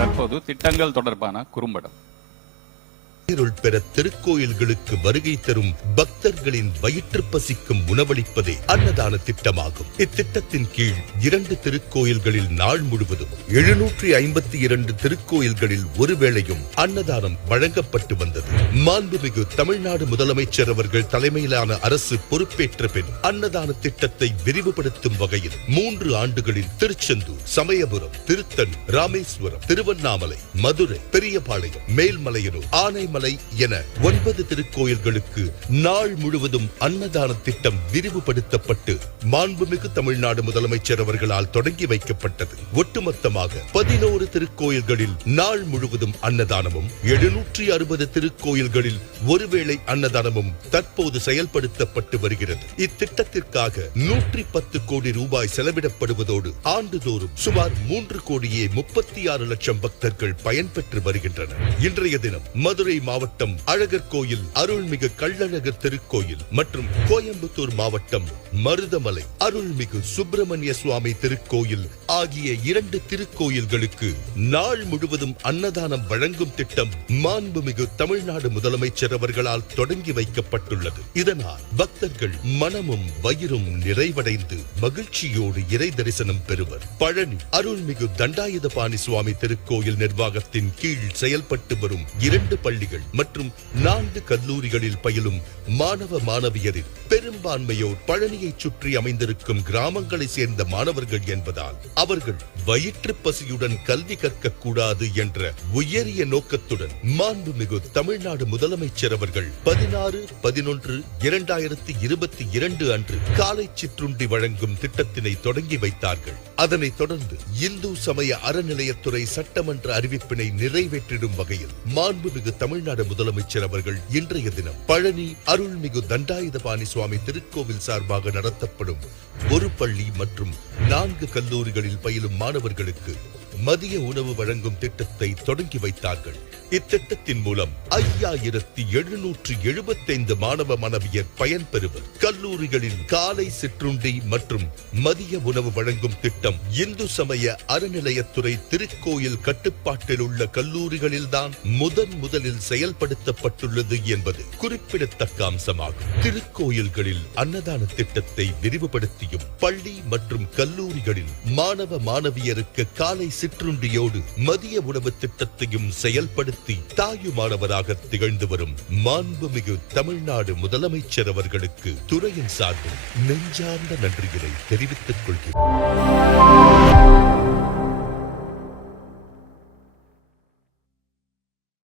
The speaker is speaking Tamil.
தற்போது திட்டங்கள் தொடர்பான குறும்படம். இருள் பெற திருக்கோயில்களுக்கு வருகை தரும் பக்தர்களின் வயிற்று பசிக்கும் உணவளிப்பதே அன்னதான திட்டமாகும். இத்திட்டத்தின் கீழ் 2 திருக்கோயில்களில் நாள் முழுவதும் 752 திருக்கோயில்களில் ஒருவேளையும் அன்னதானம் வழங்கப்பட்டு வந்தது. மாண்புமிகு தமிழ்நாடு முதலமைச்சர் அவர்கள் தலைமையிலான அரசு பொறுப்பேற்ற பின் அன்னதான திட்டத்தை விரிவுபடுத்தும் வகையில் 3 ஆண்டுகளில் திருச்செந்தூர், சமயபுரம், திருத்தணி, ராமேஸ்வரம், திருவண்ணாமலை, மதுரை, பெரியபாளையம், மேல்மலையனூர், ஆனைமலை என 9 திருக்கோயில்களுக்கு நாள் முழுவதும் அன்னதான திட்டம் விரிவுபடுத்தப்பட்டு மாண்புமிகு தமிழ்நாடு முதலமைச்சர் அவர்களால் தொடங்கி வைக்கப்பட்டது. ஒட்டுமொத்தமாக 11 திருக்கோயில்களில் நாள் முழுவதும் அன்னதானமும் 760 திருக்கோயில்களில் ஒருவேளை அன்னதானமும் தற்போது செயல்படுத்தப்பட்டு வருகிறது. இத்திட்டத்திற்காக 110 கோடி ரூபாய் செலவிடப்படுவதோடு ஆண்டுதோறும் சுமார் 3 கோடியே 36 லட்சம் பக்தர்கள் பயன்பெற்று வருகின்றனர். இன்றைய தினம் மதுரை மாவட்டம் அழகர் கோயில் அருள்மிகு கள்ளழகர் திருக்கோயில் மற்றும் கோயம்புத்தூர் மாவட்டம் மருதமலை அருள்மிகு சுப்பிரமணிய சுவாமி திருக்கோயில் ஆகிய 2 திருக்கோயில்களுக்கு நாள் முழுவதும் அன்னதானம் வழங்கும் திட்டம் மாண்புமிகு தமிழ்நாடு முதலமைச்சர் அவர்களால் தொடங்கி வைக்கப்பட்டுள்ளது. இதனால் பக்தர்கள் மனமும் வயிறும் நிறைவடைந்து மகிழ்ச்சியோடு இறை தரிசனம் பெறுவர். பழனி அருள்மிகு தண்டாயுதபாணி சுவாமி திருக்கோயில் நிர்வாகத்தின் கீழ் செயல்பட்டு வரும் 2 பள்ளிகள் மற்றும் 4 கல்லூரிகளில் பயிலும் மாணவ மாணவியரில் பெரும்பான்மையோர் பழனியை சுற்றி அமைந்திருக்கும் கிராமங்களை சேர்ந்த மாணவர்கள் என்பதால் அவர்கள் வயிற்று பசியுடன் கல்வி கற்க கூடாது என்ற உயரிய நோக்கத்துடன் மாண்புமிகு தமிழ்நாடு முதலமைச்சர் அவர்கள் 16/11/2022 அன்று காலை சிற்றுண்டி வழங்கும் திட்டத்தினை தொடங்கி வைத்தார்கள். அதனைத் தொடர்ந்து இந்து சமய அறநிலையத்துறை சட்டமன்ற அறிவிப்பினை நிறைவேற்றிடும் வகையில் மாண்புமிகு தமிழ்நாடு முதலமைச்சர் அவர்கள் இன்றைய தினம் பழனி அருள்மிகு தண்டாயுதபாணி சுவாமி திருக்கோவில் சார்பாக நடத்தப்படும் ஒரு பள்ளி மற்றும் 4 கல்லூரிகளில் பயிலும் மாணவர்களுக்கு மதிய உணவு வழங்கும் திட்டத்தை தொடங்கி வைத்தார்கள். இத்திட்டத்தின் மூலம் 5775 மாணவ மாணவியர் பயன்பெறுவர். கல்லூரிகளில் காலை சிற்றுண்டி மற்றும் மதிய உணவு வழங்கும் திட்டம் இந்து சமய அறநிலையத்துறை திருக்கோயில் கட்டுப்பாட்டில் உள்ள கல்லூரிகளில்தான் முதலில் செயல்படுத்தப்பட்டுள்ளது என்பது குறிப்பிடத்தக்க அம்சமாகும். திருக்கோயில்களில் அன்னதான திட்டத்தை விரிவுபடுத்தியும் பள்ளி மற்றும் கல்லூரிகளில் மாணவ மாணவியருக்கு காலை சிற்றுண்டியோடு மதிய உணவு திட்டத்தையும் செயல்படுத்தி தாயுமானவராக திகழ்ந்து வரும் மாண்புமிகு தமிழ்நாடு முதலமைச்சர் அவர்களுக்கு துறையின் சார்பில் நெஞ்சார்ந்த நன்றிகளை தெரிவித்துக் கொள்கிறேன்.